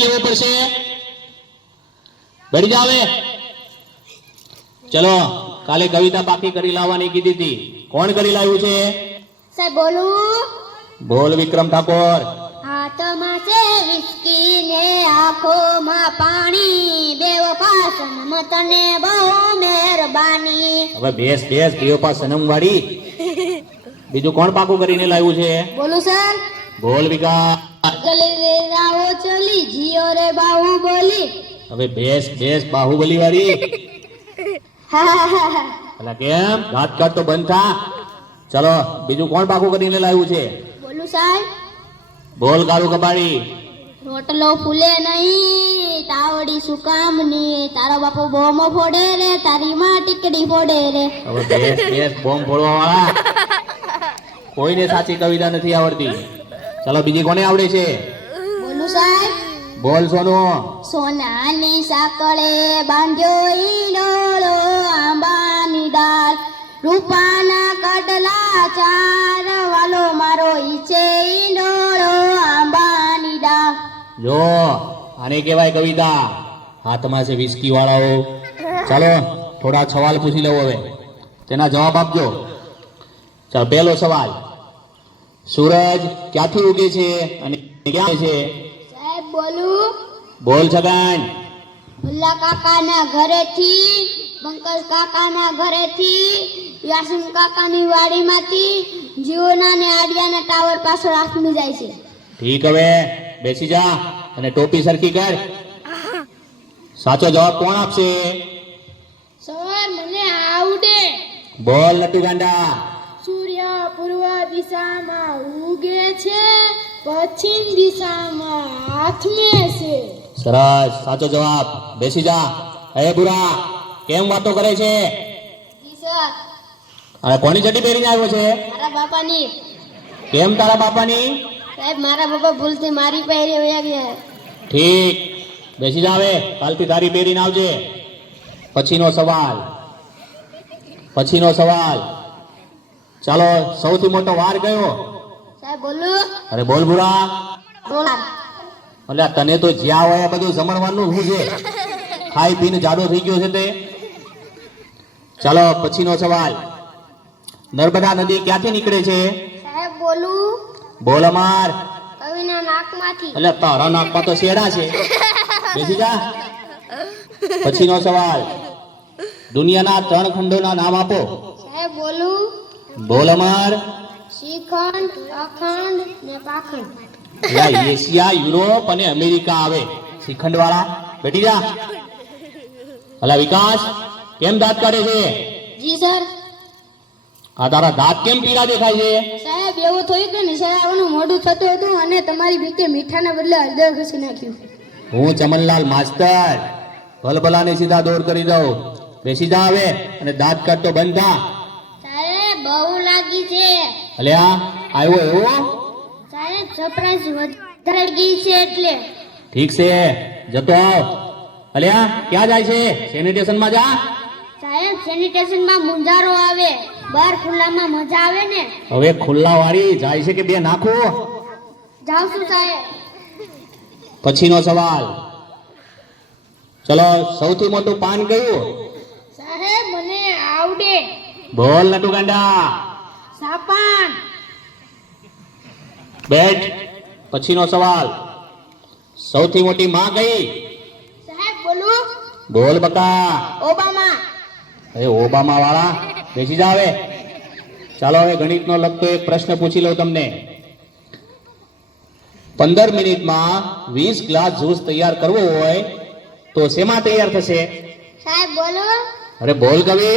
કેવું પડશે? બેઠી જાવ. ચલો, કાલે કવિતા પાકી કરી લાવવાની કીધી હતી. કોણ કરી લાવ્યું છે? સાહેબ બોલું. બોલ વિક્રમ ઠાકોર. હાથમાં છે વિસ્કી ને આંખોમાં પાણી, બેવફા સનમ તને બહુ મહેરબાની. હવે બેસ બેસ બેવફા સનમ વાળી. બીજું કોણ પાકું કરીને લાવ્યું છે? બોલું સર. બોલ વિકાસ. ગલે રે રાવો ચલી જીઓ રે બાહુબલી. હવે બેસ બેસ બાહુબલી વાળી. અલા કેમ દાંત કાઢ તો બંધ થા. ચલો બીજું કોણ પાકું કરીને લાવ્યું છે? બોલું સાહેબ. બોલ કાળુ કબાડી. રોટલો ફૂલે નહીં તાવડી શું કામની, તારો બાપુ બોમો ફોડે રે તારી માં ટીકડી ફોડે રે. હવે બેસ બેસ બોમ્બ ફોડવા વાળા. કોઈને સાચી કવિતા નથી આવડતી. ચલો બીજી કોને આવડે છે? બોલું સાહેબ. બોલ સોનુ. સોનાની સાંકળે બાંધ્યો ઈંડોળો, આંબાની ડાળ રૂપાના કડલા ચાર, વાલો મારો ઈચે ઈંડોળો આંબાની ડાળ. જો આને કહેવાય કવિતા. હાથમાં છે વિસ્કી વાળાઓ. ચાલો થોડા સવાલ પૂછી લઉં, હવે તેના જવાબ આપજો. ચાલો પહેલો સવાલ, સૂરજ ક્યાંથી ઉગે છે અને ક્યાં છે? સાહેબ બોલું. બોલ છગન. ભુલ્લા કાકાના ઘરેથી, પંકજ કાકાના ઘરેથી, યાસીન કાકાની વાડીમાંથી, જીઓના ને આડિયાના ટાવર પાછળ આસમી જાય છે. ઠીક, હવે બેસી જા અને ટોપી સરખી કર. સાચો જવાબ કોણ આપશે? સર મને આવડે. બોલ નટુ ગાંડા. સૂર્ય પૂર્વ દિશામાં ઉગે છે, પશ્ચિમ દિશામાં આથમે છે. સરસ, સાચો જવાબ. બેસી જા. હે બુરા, કેમ વાતો કરે છે? જી સર. અને કોની ચડ્ડી પહેરીને આવ્યો છે? મારા બાપાની. કેમ તારા બાપાની? સાહેબ મારા બાપા ભૂલથી મારી પહેરી વયા ગયા. ઠીક, બેસી જા. હવે કાલથી તારી પહેરીને આવજે. પછીનો સવાલ. ચાલો, સૌથી મોટો વાર કયો? સાહેબ બોલું. અરે બોલ બુરા. ડોલર. એટલે તને તો જ્યાં હોય બધું જમણવાનું શું છે? ખાઈ પીને જાડો થઈ ગયો છે તે. ચાલો પછીનો સવાલ, નર્મદા નદી ક્યાંથી નીકળે છે? સાહેબ બોલું. બોલ અમાર. કવિના નાકમાંથી. એટલે તારા નાકમાં તો શેડા છે. બેસી જા. પછીનો સવાલ, દુનિયાના 3 ખંડોના નામ આપો. સાહેબ બોલું. બોલ અમાર. શ્રીખંડ, અખંડ ને પાખંડ. એટલે એશિયા, યુરોપ અને અમેરિકા આવે શ્રીખંડ વાળા. બેઠી જા. અલા વિકાસ, કેમ દાંત કાઢે છે? જી સર. આ તારા દાંત કેમ પીળા દેખાય છે? સાહેબ એવું થયું કે નિશાળાઓનું મોઢું થતું હતું અને તમારી બીકે મીઠાના બદલે હળદર ઘસી નાખ્યું. હું ચમનલાલ માસ્તર ભલભલાને સીધા દોર કરી દઉં. બેસી જા હવે અને દાંત કાઢતો બંધ થા. સાહેબ બહુ લાગી છે. અલ્યા આવ્યો એવો? સાહેબ સરપ્રાઈઝ વધારે ગઈ છે એટલે. ઠીક છે, જતો આવ. અલ્યા ક્યાં જાય છે? સેનિટેશનમાં જા. સાહેબ સેનિટેશનમાં મુંજારો આવે, બહાર ખુલ્લામાં મજા આવે ને. હવે ખુલ્લા વાળી જાય છે કે બે નાખો? જાવ છું સાહેબ. પછીનો સવાલ, ચલો સૌથી મોટું પાન કયું? સાહેબ મને આવડે. બોલ નટુ ગાંડા. સાપાન. બેઠ. પછીનો સવાલ, સૌથી મોટી માં કઈ? સાહેબ બોલું. બોલ બકા. ઓબામા. અરે ઓબામા વાળા, બેસી જા હવે. ચાલો હવે ગણિતનો લગતો એક પ્રશ્ન પૂછી લઉં તમને. 15 મિનિટમાં 20 ગ્લાસ જ્યુસ તૈયાર કરવો હોય તો શેમાં તૈયાર થશે? સાહેબ બોલું. અરે બોલ કવિ.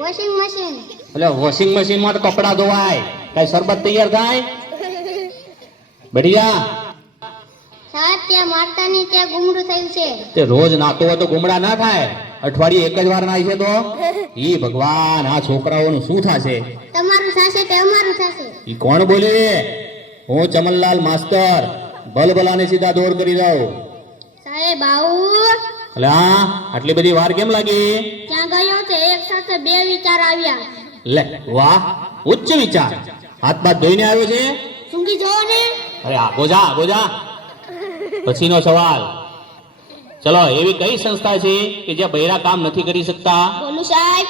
Washing machine. એટલે વોશિંગ મશીનમાં તો કપડા ધોવાય, કઈ શરબત તૈયાર થાય? બેઠી જા. સાહેબ ત્યાં માતાની ત્યાં ગુમડું થયું છે. તે રોજ નાતો હોય તો ગુમડા ના થાય, અઠવાડિયે એક જ વાર નાય છે તો? ઈ ભગવાન, આ છોકરાઓનું શું થશે? તમારું થશે તે અમારું થશે. ઈ કોણ બોલે? હું ચમનલાલ માસ્તર ભલભલાને સીધા દોર કરી દઉં. સાહેબ આવું. એટલે આટલી બધી વાર કેમ લાગી? ત્યાં ગયો છે એક સાથે 2 વિચાર આવ્યા. લે વાહ, ઉચ્ચ વિચાર. હાથ બાદ ધોઈને આવ્યો છે? સૂંઘી જોવો ને. અરે આગો જા. પછીનો સવાલ, ચલો એવી કઈ સંસ્થા છે કે જ્યાં બૈરા કામ નથી કરી શકતા? બોલું સાહેબ?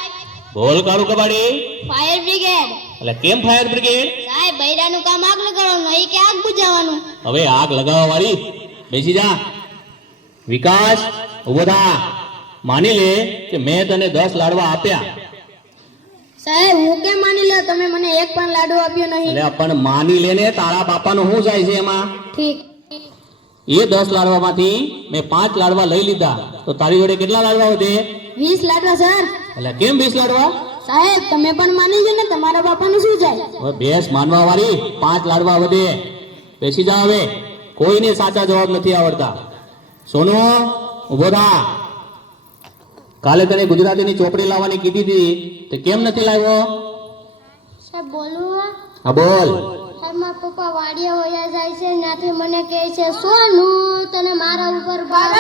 બોલ કાળુ કબાડી. Fire brigade. એટલે કેમ ફાયર બ્રિગેડ? સાહેબ બૈરાનું કામ આગ લગાડવાનું, એ કે આગ બુઝાવવાનું. હવે આગ લગાવવા વાળી બેસી જા. વિકાસ ઉભો થા. માની લે કે મેં તને 10 લાડવા આપ્યા. સાહેબ હું કેમ માની લો? તમે મને એક પણ લાડુ આપ્યો નહીં. એટલે પણ માની લે ને, તારા બાપાનું શું જાય છે એમાં? ઠીક. એ 10 લાડવામાંથી મેં 5 લાડવા લઈ લીધા, તો તારી જોડે કેટલા લાડવા વધે? 20 લાડવા સર. એટલે કેમ 20 લાડવા? સાહેબ તમે પણ માની લો ને, તમારા બાપાનું શું જાય? હવે બેસ માનવા વાળી, 5 લાડવા વધે. બેસી જા. હવે કોઈને સાચા જવાબ નથી આવડતા. સોનુ ઉભો થા. કાલે તને ગુજરાતીની ચોપડી લાવવાની કીધી હતી, તે કેમ નથી લાવ્યો? સાહેબ બોલું? હા બોલ. સાહેબ મારા પપ્પા વાડીએ હોયા જાય છે, ત્યાંથી મને કહે છે સોનું તને મારા ઉપર ભાર